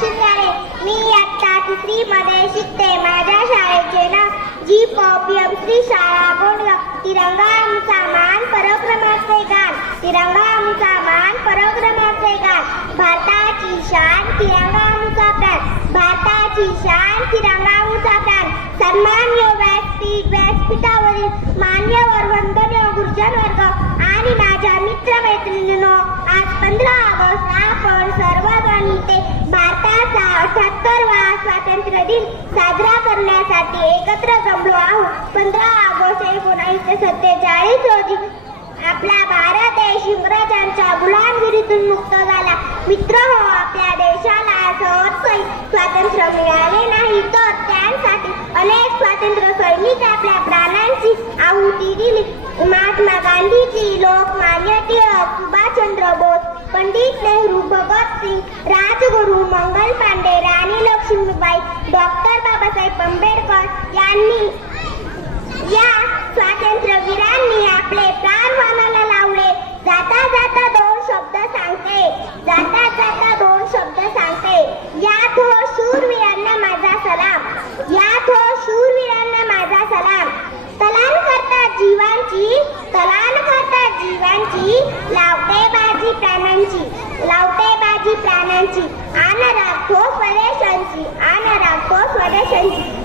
शिंगारे मी इयत्ता तिसरी मध्ये शिकते. माझ्या शाळेचे नाव जी पॉपियम श्री शाळा गोंडगाव तिरंगा आमचा मान पराक्रमाचे गान. तिरंगा आमचा मान पराक्रमाचे गान. भारताची शान तिरंगा आमचा प्राण. भारताची शान तिरंगा आमचा प्राण. सन्मान्य व्यासपीठ व्यासपीठावरील मान्य अठ्याहत्तरवा स्वातंत्र्य दिन साजरा करण्यासाठी एकत्र जमलो आहोत. पंधरा ऑगस्ट एकोणीसशे सत्तेचाळीस रोजी आपला भारत देश इंग्रजांच्या गुलामगिरीतून मुक्त झाला. मित्र हो आपल्या देशाला सहज स्वातंत्र्य मिळाले नाही तर त्यांसाठी अनेक स्वातंत्र्य सैनिक आपल्या प्राणांची आहुती दिली. महात्मा गांधीजी लोकमान्य टिळक सुभाषचंद्र बोस पंडित नेहरू भगत लक्ष्मीबाई डॉक्टर बाबासाहेब आंबेडकर यांनी या स्वातंत्र्यवीरांनी आपले प्राण वाणाला लावले. जाता जाता दोन शब्द सांगते. जाता जाता दोन शब्द सांगते. या थो शूरवीरांना माझा सलाम. या थो शूरवीरांना माझा सलाम. तलान करता जीवांची तलान करता जीवांची लावते बाजी प्राणांची. लाव बाजी प्राणांची आन राखो स्वदेशांची